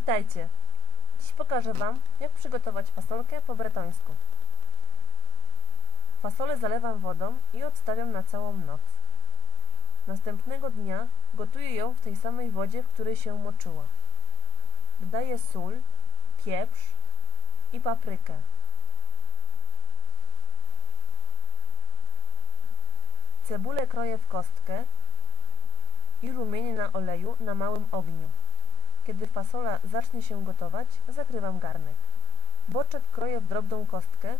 Witajcie! Dziś pokażę Wam, jak przygotować fasolkę po bretońsku. Fasolę zalewam wodą i odstawiam na całą noc. Następnego dnia gotuję ją w tej samej wodzie, w której się moczyła. Dodaję sól, pieprz i paprykę. Cebulę kroję w kostkę i rumienię na oleju na małym ogniu. Kiedy fasola zacznie się gotować, zakrywam garnek. Boczek kroję w drobną kostkę.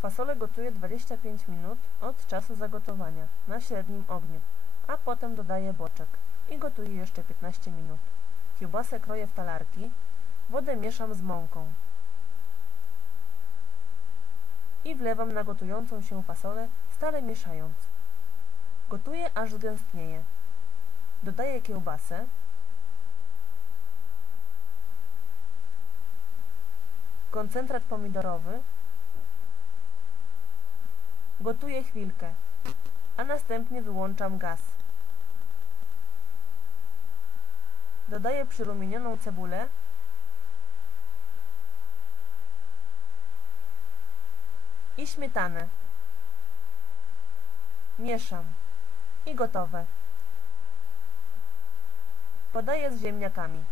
Fasolę gotuję 25 minut od czasu zagotowania na średnim ogniu, a potem dodaję boczek i gotuję jeszcze 15 minut. Kiełbasę kroję w talarki, wodę mieszam z mąką i wlewam na gotującą się fasolę, stale mieszając. Gotuję aż zgęstnieje. Dodaję kiełbasę, koncentrat pomidorowy, gotuję chwilkę, a następnie wyłączam gaz. Dodaję przyrumienioną cebulę i śmietanę. Mieszam i gotowe. Podaję z ziemniakami.